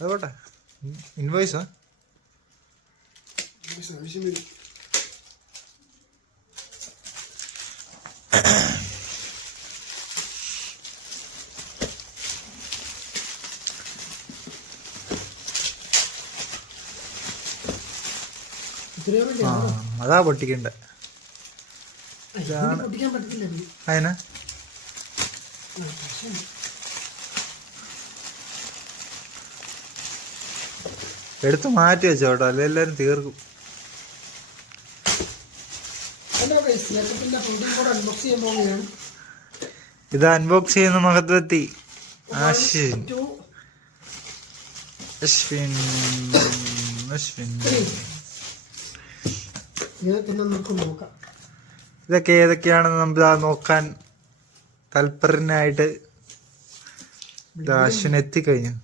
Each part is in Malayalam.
അതുകൊട്ടെ ഇൻവോയ്സാ അതാ പൊട്ടിക്കണ്ട. അതിനാ എടുത്ത് മാറ്റി വെച്ചോട്ടോ, അല്ലെ എല്ലാരും തീർക്കും. ഇത് അൺബോക്സ് ചെയ്യുന്ന മഹത്വത്തി അശ്വിൻ അശ്വിൻ അശ്വിൻ. ഇതൊക്കെ ഏതൊക്കെയാണെന്ന് നമ്മൾ നോക്കാൻ തൽപരനായിട്ട് അശ്വിൻ എത്തിക്കഴിഞ്ഞു.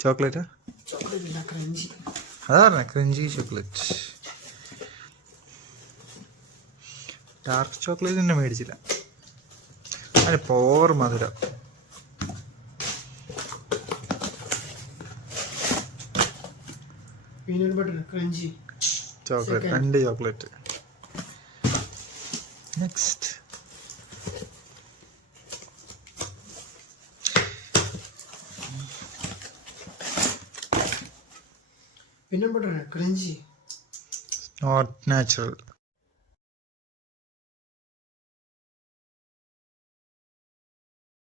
ചോക്ലേറ്റ് അതാ പറഞ്ഞ ക്രഞ്ചി ചോക്ലേറ്റ്. ഡാർക്ക് ചോക്ലേറ്റ് തന്നെ മേടിച്ചില്ല, അതിനിപ്പോ ഓവർ മധുരം. Chocolate 2 chocolate. Next not natural.